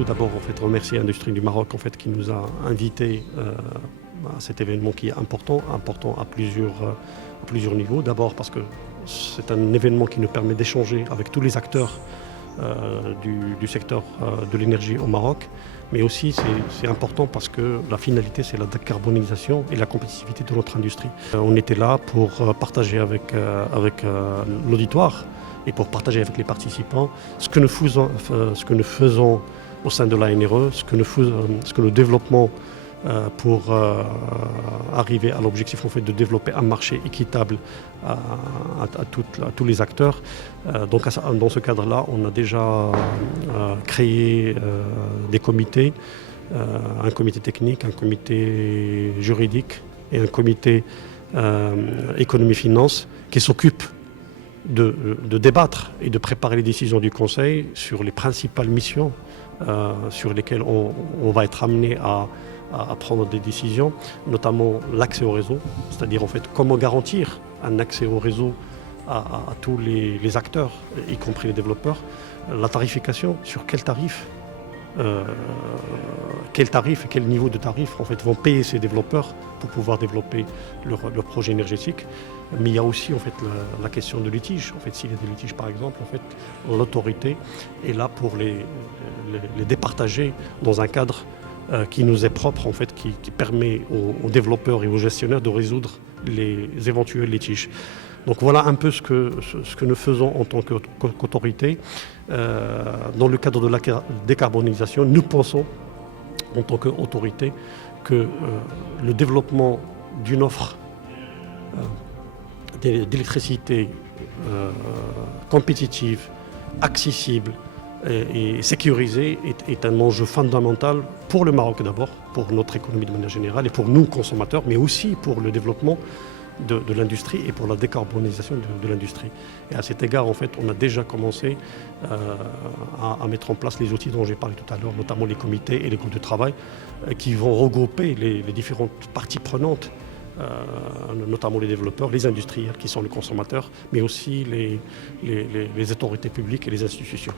tout d'abord remercier l'industrie du Maroc qui nous a invités à cet événement qui est important à plusieurs niveaux. D'abord parce que c'est un événement qui nous permet d'échanger avec tous les acteurs du secteur de l'énergie au Maroc, mais aussi c'est important parce que la finalité c'est la décarbonisation et la compétitivité de notre industrie. On était là pour partager avec l'auditoire et pour partager avec les participants ce que nous faisons au sein de la NRE, ce que nous développons pour arriver à l'objectif de développer un marché équitable à tous les acteurs. Donc dans ce cadre-là, on a déjà créé des comités, un comité technique, un comité juridique et un comité économie-finance qui s'occupent de débattre et de préparer les décisions du Conseil sur les principales missions sur lesquelles on va être amené à prendre des décisions, notamment l'accès au réseau, c'est-à-dire comment garantir un accès au réseau à tous les acteurs, y compris les développeurs, la tarification, sur quel tarif et quel niveau de tarif vont payer ces développeurs pour pouvoir développer leur projet énergétique. Mais il y a aussi la question de litige. S'il y a des litiges par exemple, l'autorité est là pour les départager dans un cadre qui nous est propre, qui permet aux développeurs et aux gestionnaires de résoudre les éventuels litiges. Donc voilà un peu ce que nous faisons en tant qu'autorité. Dans le cadre de la décarbonisation, nous pensons en tant qu'autorité que le développement d'une offre d'électricité compétitive, accessible et sécurisée est un enjeu fondamental pour le Maroc d'abord, pour notre économie de manière générale et pour nous consommateurs, mais aussi pour le développement de l'industrie et pour la décarbonisation de l'industrie. Et à cet égard, on a déjà commencé à mettre en place les outils dont j'ai parlé tout à l'heure, notamment les comités et les groupes de travail qui vont regrouper les différentes parties prenantes, notamment les développeurs, les industriels qui sont les consommateurs, mais aussi les autorités publiques et les institutions.